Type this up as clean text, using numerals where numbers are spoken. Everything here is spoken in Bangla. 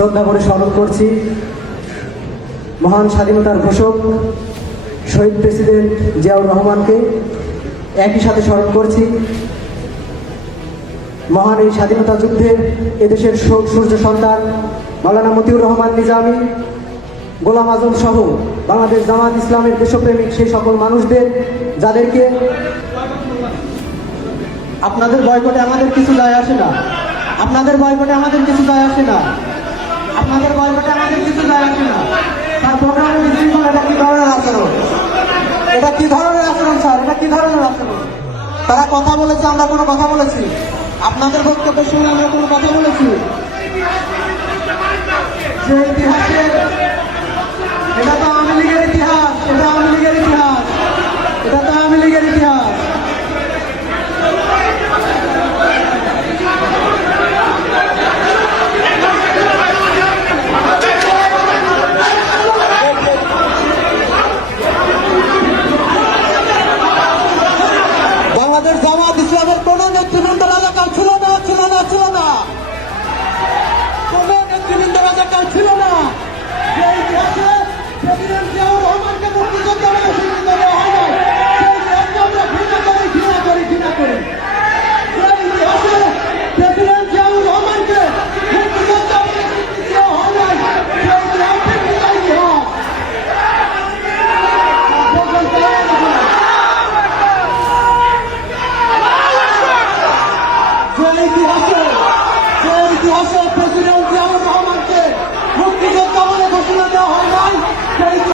শ্রদ্ধা করে স্মরণ করছি মহান স্বাধীনতার ঘোষক শহীদ প্রেসিডেন্ট জিয়াউর রহমানকে। একই সাথে স্মরণ করছি মহান এই স্বাধীনতা যুদ্ধের এদেশের সূর্য সন্তান মাওলানা মতিউর রহমান নিজামী, গোলাম আজম সহ বাংলাদেশ জামাত ইসলামের দেশপ্রেমিক সেই সকল মানুষদের, যাদেরকে আপনাদের বয়কটে আমাদের কিছু যায় আসে না, আপনাদের বয়কটে আমাদের কিছু যায় আসে না, আপনাদের বয়কটে আমাদের কিছু যায় আসে না। তার প্রোগ্রামে বিশৃঙ্খলা, এটা কি ধরনের আচরণ? এটা কি ধরনের আচরণ স্যার? এটা কি ধরনের আচরণ? তারা কথা বলেছে, আমরা কোনো কথা বলেছি? আপনাদের বক্তব্যের সঙ্গে আমরা কোনো কথা বলেছি? যে ইতিহাসের